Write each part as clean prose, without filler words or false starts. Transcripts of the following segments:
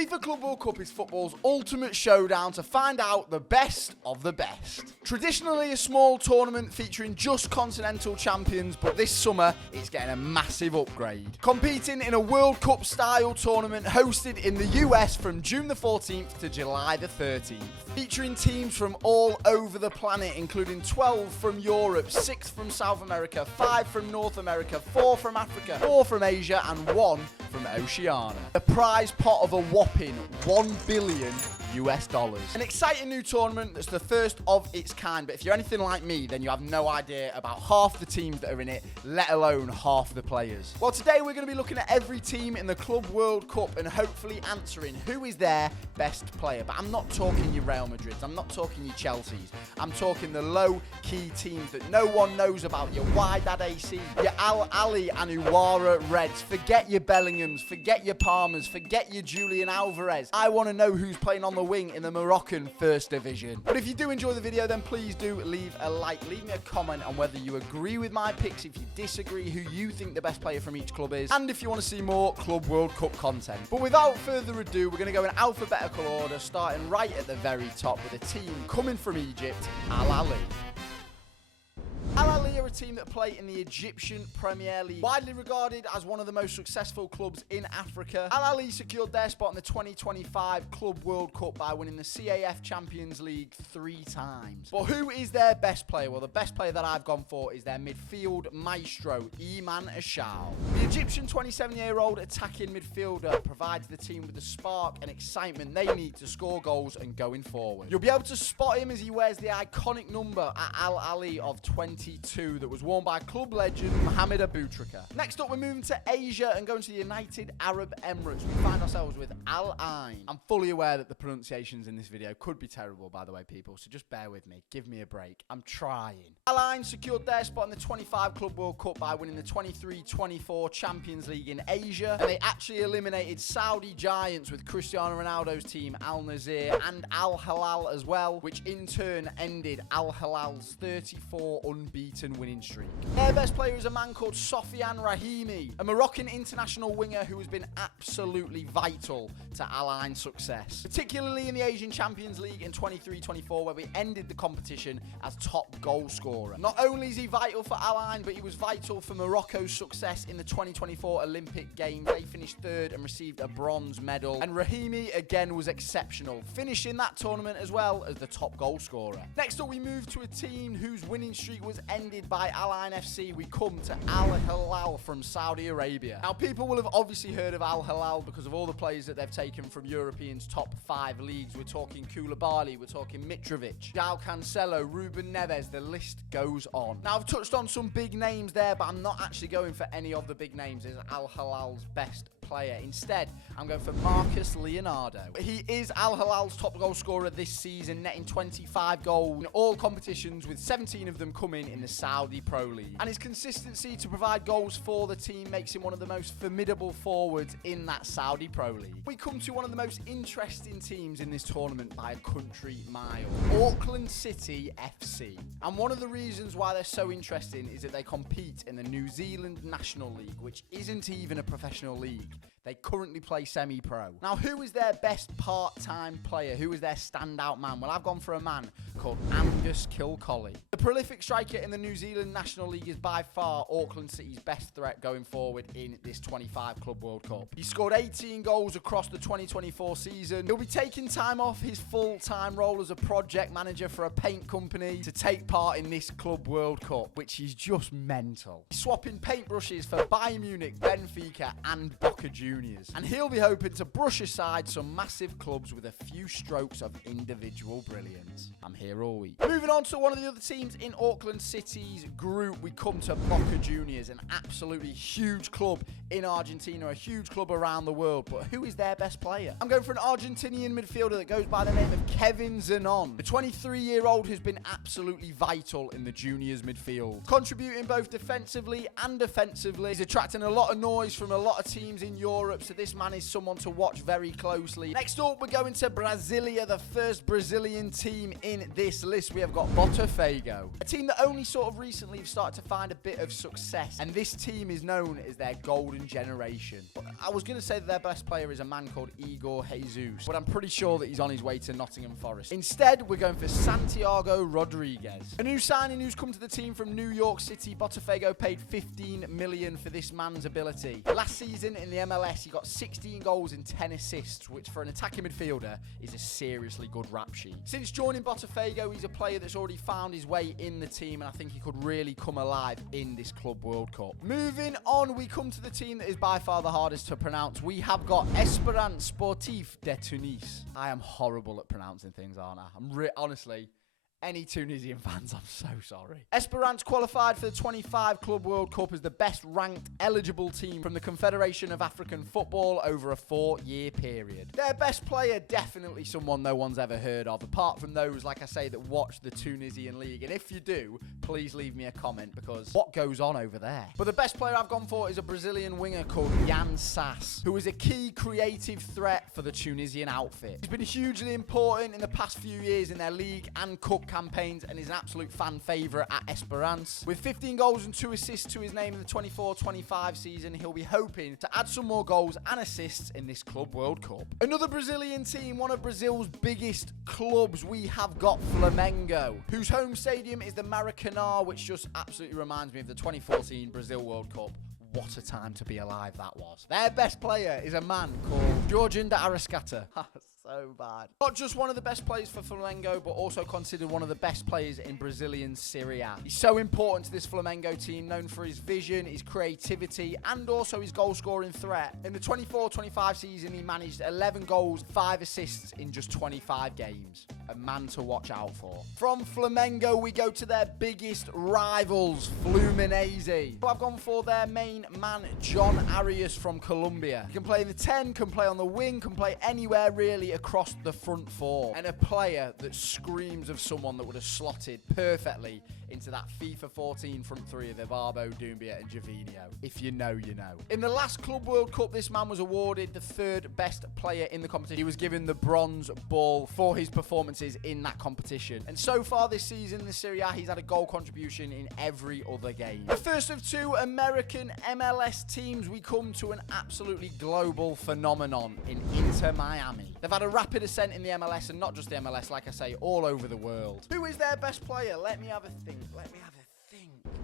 FIFA Club World Cup is football's ultimate showdown to find out the best of the best. Traditionally a small tournament featuring just continental champions, but this summer it's getting a massive upgrade. Competing in a World Cup style tournament hosted in the US from June the 14th to July the 13th. Featuring teams from all over the planet, including 12 from Europe, 6 from South America, 5 from North America, 4 from Africa, 4 from Asia, and 1 from Oceania. A prize pot of a whopping $1 billion. An exciting new tournament that's the first of its kind, but if you're anything like me, then you have no idea about half the teams that are in it, let alone half the players. Well, today we're going to be looking at every team in the Club World Cup and hopefully answering who is their best player. But I'm not talking your Real Madrids, I'm not talking your Chelseas, I'm talking the low-key teams that no one knows about, your Wydad AC, your Al Ahly and Uwara Reds. Forget your Bellinghams, forget your Palmers, forget your Julian Alvarez. I want to know who's playing on the wing in the Moroccan First Division. But if you do enjoy the video, then please do leave a like, leave me a comment on whether you agree with my picks, if you disagree, who you think the best player from each club is, and if you want to see more Club World Cup content. But without further ado, we're going to go in alphabetical order, starting right at the very top with a team coming from Egypt, Al Ahly. Al Ahly are a team that play in the Egyptian Premier League, widely regarded as one of the most successful clubs in Africa. Al Ahly secured their spot in the 2025 Club World Cup by winning the CAF Champions League 3 times. But who is their best player? Well, the best player that I've gone for is their midfield maestro, Iman Ashal. The Egyptian 27-year-old attacking midfielder provides the team with the spark and excitement they need to score goals and going forward. You'll be able to spot him as he wears the iconic number at Al Ahly of 22 that was worn by club legend Mohamed Aboutrika. Next up, we're moving to Asia and going to the United Arab Emirates. We find ourselves with Al Ain. I'm fully aware that the pronunciations in this video could be terrible, by the way, people, so just bear with me. Give me a break. I'm trying. Al Ain secured their spot in the 25 Club World Cup by winning the 23-24 Champions League in Asia, and they actually eliminated Saudi giants with Cristiano Ronaldo's team Al Nassr and Al Hilal as well, which in turn ended Al Hilal's 34 unbeaten winning streak. Their best player is a man called Sofiane Rahimi, a Moroccan international winger who has been absolutely vital to Al Ain's success, particularly in the Asian Champions League in 23-24, where we ended the competition as top goal scorer. Not only is he vital for Al Ain, but he was vital for Morocco's success in the 2024 Olympic Games. They finished 3rd and received a bronze medal, and Rahimi again was exceptional, finishing that tournament as well as the top goal scorer. Next up, we move to a team whose winning streak was ended by Al Ain FC. We come to Al Hilal from Saudi Arabia. Now, people will have obviously heard of Al Hilal because of all the players that they've taken from Europeans' top 5 leagues. We're talking Koulibaly, we're talking Mitrovic, João Cancelo, Ruben Neves, the list goes on. Now, I've touched on some big names there, but I'm not actually going for any of the big names as Al Hilal's best player. Instead, I'm going for Marcus Leonardo. He is Al Hilal's top goal scorer this season, netting 25 goals in all competitions, with 17 of them coming in the Saudi Pro League. And his consistency to provide goals for the team makes him one of the most formidable forwards in that Saudi Pro League. We come to one of the most interesting teams in this tournament by a country mile, Auckland City FC. And one of the reasons why they're so interesting is that they compete in the New Zealand National League, which isn't even a professional league. They currently play semi-pro. Now, who is their best part-time player? Who is their standout man? Well, I've gone for a man called Angus Kilcolly. The prolific striker in the New Zealand National League is by far Auckland City's best threat going forward in this 25 Club World Cup. He scored 18 goals across the 2024 season. He'll be taking time off his full-time role as a project manager for a paint company to take part in this Club World Cup, which is just mental. He's swapping paintbrushes for Bayern Munich, Benfica, and Boca Juniors. And he'll be hoping to brush aside some massive clubs with a few strokes of individual brilliance. I'm here all week. Moving on to one of the other teams in Auckland City's group, we come to Boca Juniors, an absolutely huge club in Argentina, a huge club around the world. But who is their best player? I'm going for an Argentinian midfielder that goes by the name of Kevin Zenon. The 23-year-old has been absolutely vital in the juniors midfield, contributing both defensively and offensively. He's attracting a lot of noise from a lot of teams in Europe Europe, so this man is someone to watch very closely. Next up, we're going to Brasilia, the first Brazilian team in this list. We have got Botafogo, a team that only sort of recently have started to find a bit of success, and this team is known as their golden generation. But I was going to say that their best player is a man called Igor Jesus, but I'm pretty sure that he's on his way to Nottingham Forest. Instead, we're going for Santiago Rodriguez, a new signing who's come to the team from New York City. Botafogo paid 15 million for this man's ability. Last season in the MLS, he got 16 goals and 10 assists, which for an attacking midfielder is a seriously good rap sheet. Since joining Botafogo, he's a player that's already found his way in the team, and I think he could really come alive in this Club World Cup. Moving on, we come to the team that is by far the hardest to pronounce. We have got Esperance Sportif de Tunis. I am horrible at pronouncing things, aren't I? Honestly, any Tunisian fans, I'm so sorry. Esperance qualified for the 25 Club World Cup as the best ranked eligible team from the Confederation of African Football over a 4-year period. Their best player, definitely someone no one's ever heard of, apart from those, like I say, that watch the Tunisian league. And if you do, please leave me a comment, because what goes on over there? But the best player I've gone for is a Brazilian winger called Jan Sass, who is a key creative threat for the Tunisian outfit. He's been hugely important in the past few years in their league and cup campaigns, and is an absolute fan favourite at Esperance. With 15 goals and 2 assists to his name in the 24-25 season, he'll be hoping to add some more goals and assists in this Club World Cup. Another Brazilian team, one of Brazil's biggest clubs, we have got Flamengo, whose home stadium is the Maracanã, which just absolutely reminds me of the 2014 Brazil World Cup. What a time to be alive that was. Their best player is a man called Jorge de Arrascaeta. So bad. Not just one of the best players for Flamengo, but also considered one of the best players in Brazilian Serie A. He's so important to this Flamengo team, known for his vision, his creativity, and also his goal-scoring threat. In the 24-25 season, he managed 11 goals, 5 assists in just 25 games. A man to watch out for. From Flamengo, we go to their biggest rivals, Fluminense. So I've gone for their main man, John Arias from Colombia. He can play in the 10, can play on the wing, can play anywhere really across the front four, and a player that screams of someone that would have slotted perfectly into that FIFA 14 front three of Ibarbo, Doumbia and Gervinho. If you know, you know. In the last Club World Cup, this man was awarded the 3rd best player in the competition. He was given the bronze ball for his performances in that competition. And so far this season in the Serie A, he's had a goal contribution in every other game. The first of 2 American MLS teams, we come to an absolutely global phenomenon in Inter Miami. They've had a rapid ascent in the MLS, and not just the MLS, like I say, all over the world. Who is their best player? Let me have a think.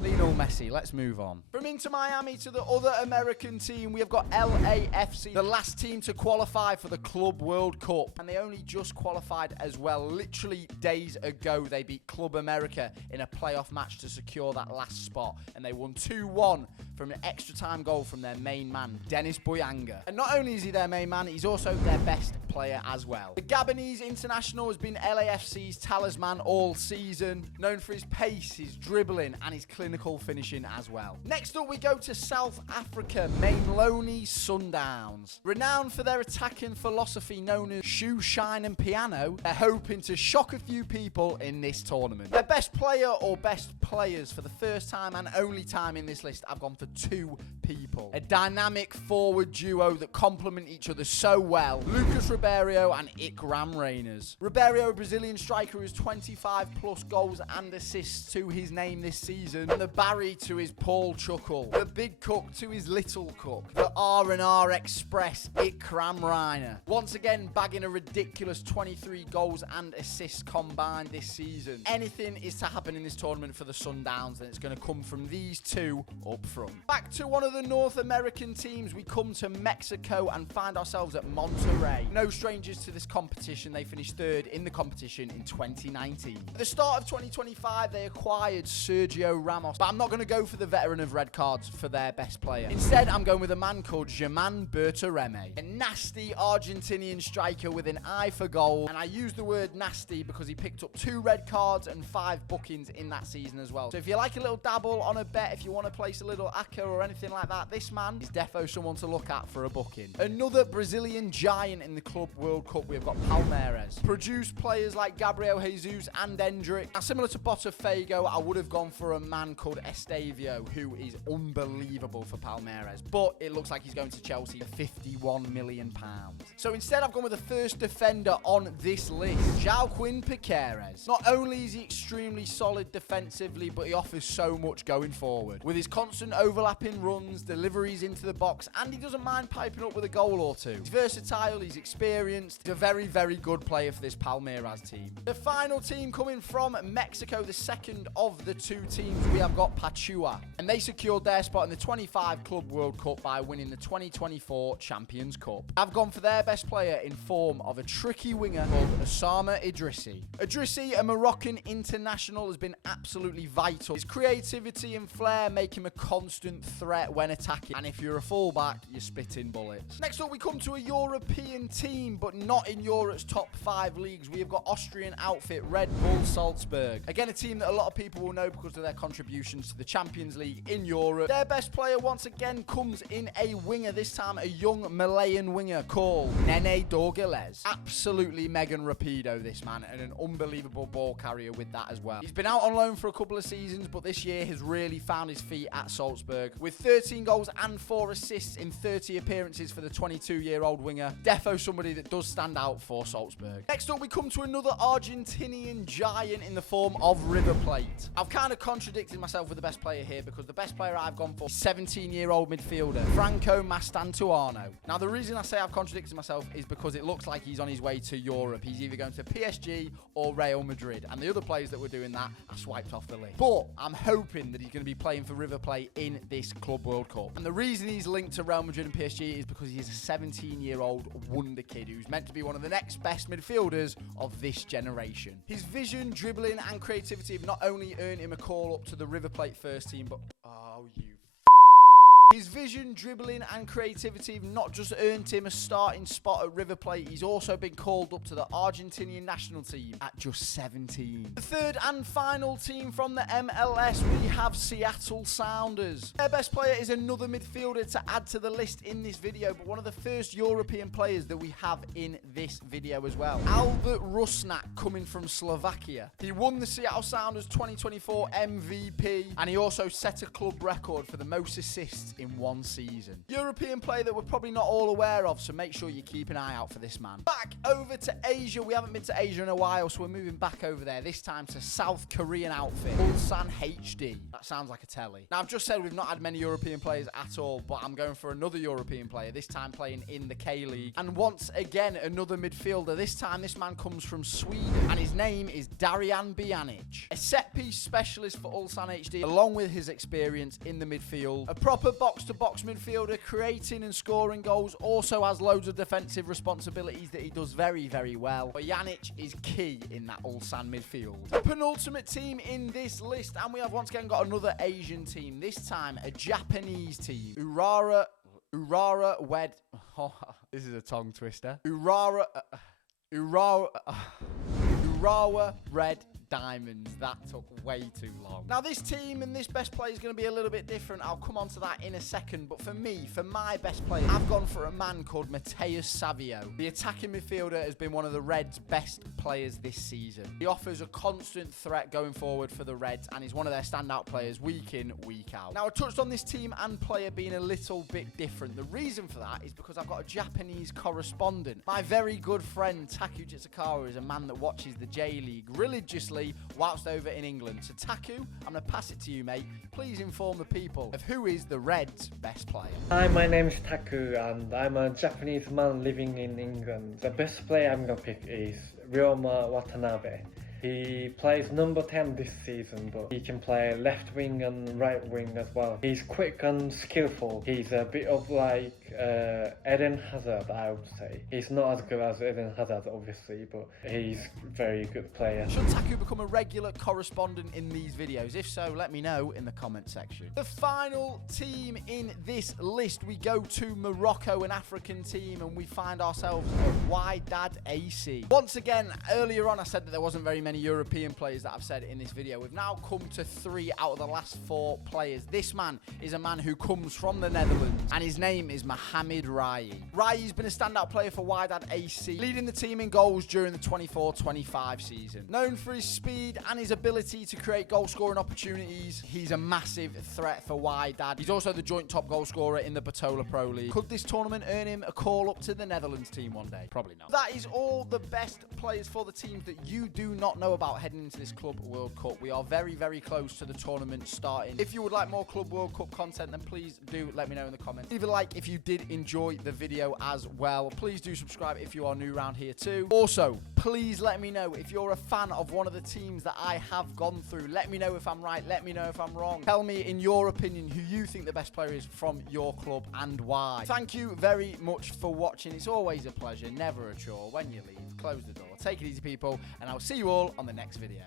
Lionel Messi. Let's move on. From Inter Miami to the other American team, we have got LAFC, the last team to qualify for the Club World Cup. And they only just qualified as well. Literally days ago, they beat Club America in a playoff match to secure that last spot. And they won 2-1 from an extra time goal from their main man, Dennis Bouyanga. And not only is he their main man, he's also their best player as well. The Gabonese international has been LAFC's talisman all season, known for his pace, his dribbling, and his clinical finishing as well. Next up, we go to South Africa, Mamelodi Sundowns. Renowned for their attacking philosophy known as shoe shine and piano, they're hoping to shock a few people in this tournament. Their best player or best players for the first time and only time in this list, I've gone for 2 people. A dynamic forward duo that complement each other so well. Lucas Ribeiro and Ikram Reyners. Ribeiro, a Brazilian striker who has 25 plus goals and assists to his name this season. And the Barry to his Paul Chuckle. The big cook to his little cook. The R&R Express, Ikram Reiner. Once again, bagging a ridiculous 23 goals and assists combined this season. Anything is to happen in this tournament for the Sundowns, and it's going to come from these 2 up front. Back to one of the North American teams, we come to Mexico and find ourselves at Monterrey. No strangers to this competition. They finished 3rd in the competition in 2019. At the start of 2025, they acquired Sergio Ramos, but I'm not going to go for the veteran of red cards for their best player. Instead, I'm going with a man called German Bertereme, a nasty Argentinian striker with an eye for goal, and I use the word nasty because he picked up 2 red cards and 5 bookings in that season as well. So if you like a little dabble on a bet, if you want to place a little attacker or anything like that, this man is defo someone to look at for a booking. Another Brazilian giant in the Club World Cup, we've got Palmeiras. Produced players like Gabriel Jesus and Endrick. Now, similar to Botafogo, I would have gone for a man called Estevao, who is unbelievable for Palmeiras, but it looks like he's going to Chelsea for £51 million. So instead, I've gone with the first defender on this list, Joaquin Piqueras. Not only is he extremely solid defensively, but he offers so much going forward. With his constant overlapping runs, deliveries into the box, and he doesn't mind piping up with a goal or two. He's versatile, he's experienced, he's a very, very good player for this Palmeiras team. The final team coming from Mexico, the second of the two teams, we have got Pachuca. And they secured their spot in the 25 Club World Cup by winning the 2024 Champions Cup. I've gone for their best player in form of a tricky winger called Osama Idrissi. Idrissi, a Moroccan international, has been absolutely vital. His creativity and flair make him a constant threat when attacking. And if you're a fullback, you're spitting bullets. Next up, we come to a European team, but not in Europe's top 5 leagues. We have got Austrian outfit Red Bull Salzburg. Again, a team that a lot of people will know because of their contributions to the Champions League in Europe. Their best player once again comes in a winger, this time a young Malayan winger called Nene Dorgeles. Absolutely Megan Rapido, this man, and an unbelievable ball carrier with that as well. He's been out on loan for a couple of seasons, but this year has really found his feet at Salzburg. With 13 goals and 4 assists in 30 appearances for the 22-year-old winger, defo somebody that does stand out for Salzburg. Next up, we come to another Argentinian giant in the form of River Plate. I've kind of contradicted myself with the best player here because the best player I've gone for is 17-year-old midfielder Franco Mastantuono. Now, the reason I say I've contradicted myself is because it looks like he's on his way to Europe. He's either going to PSG or Real Madrid, and the other players that were doing that are swiped off the list. But I'm hoping that he's going to be playing for River Plate in this Club World Cup. And the reason he's linked to Real Madrid and PSG is because he's a 17-year-old wonder kid who's meant to be one of the next best midfielders of this generation. His vision, dribbling, and creativity have not only earned him a call up to the River Plate first team, but his vision, dribbling, and creativity have not just earned him a starting spot at River Plate, he's also been called up to the Argentinian national team at just 17. The third and final team from the MLS, we have Seattle Sounders. Their best player is another midfielder to add to the list in this video, but one of the first European players that we have in this video as well. Albert Rusnak, coming from Slovakia. He won the Seattle Sounders 2024 MVP, and he also set a club record for the most assists in one season. European player that we're probably not all aware of, so make sure you keep an eye out for this man. Back over to Asia. We haven't been to Asia in a while, so we're moving back over there, this time to South Korean outfit, Ulsan HD. That sounds like a telly. Now, I've just said we've not had many European players at all, but I'm going for another European player, this time playing in the K-League. And once again, another midfielder. This time, this man comes from Sweden, and his name is Darijan Bijanic. A set-piece specialist for Ulsan HD, along with his experience in the midfield. A proper box-to-box midfielder, creating and scoring goals, also has loads of defensive responsibilities that he does very, very well. But Bijanic is key in that Ulsan midfield. The penultimate team in this list, and we have once again got another Asian team, this time a Japanese team. Urawa Wed... Oh, this is a tongue twister. Urawa Red Diamonds. That took way too long. Now, this team and this best player is going to be a little bit different. I'll come on to that in a second. But for me, for my best player, I've gone for a man called Mateus Savio. The attacking midfielder has been one of the Reds' best players this season. He offers a constant threat going forward for the Reds, and he's one of their standout players week in, week out. Now, I touched on this team and player being a little bit different. The reason for that is because I've got a Japanese correspondent. My very good friend, Taku Jitsakawa, is a man that watches the J-League religiously whilst over in England. So Taku, I'm going to pass it to you, mate. Please inform the people of who is the Reds' best player. Hi, my name is Taku, and I'm a Japanese man living in England. The best player I'm going to pick is Ryoma Watanabe. He plays number 10 this season, but he can play left wing and right wing as well. He's quick and skillful. He's a bit of like Eden Hazard, I would say. He's not as good as Eden Hazard, obviously, but he's a very good player. Should Taku become a regular correspondent in these videos? If so, let me know in the comment section. The final team in this list, we go to Morocco, an African team, and we find ourselves at Wydad AC. Once again, earlier on I said that there wasn't very many European players that I've said in this video. We've now come to 3 out of the last 4 players. This man is a man who comes from the Netherlands, and his name is Mohamed Rai. Rai's been a standout player for Wydad AC, leading the team in goals during the 24-25 season. Known for his speed and his ability to create goal-scoring opportunities, he's a massive threat for Wydad. He's also the joint top goal scorer in the Batola Pro League. Could this tournament earn him a call up to the Netherlands team one day? Probably not. That is all the best players for the teams that you do not know about heading into this Club World Cup. We are very, very close to the tournament starting. If you would like more Club World Cup content, then please do let me know in the comments. Leave a like if you did enjoy the video as well. Please do subscribe if you are new around here too. Also, please let me know if you're a fan of one of the teams that I have gone through. Let me know if I'm right. Let me know if I'm wrong. Tell me, in your opinion, who you think the best player is from your club and why. Thank you very much for watching. It's always a pleasure, never a chore. When you leave, close the door. Take it easy, people, and I'll see you all on the next video.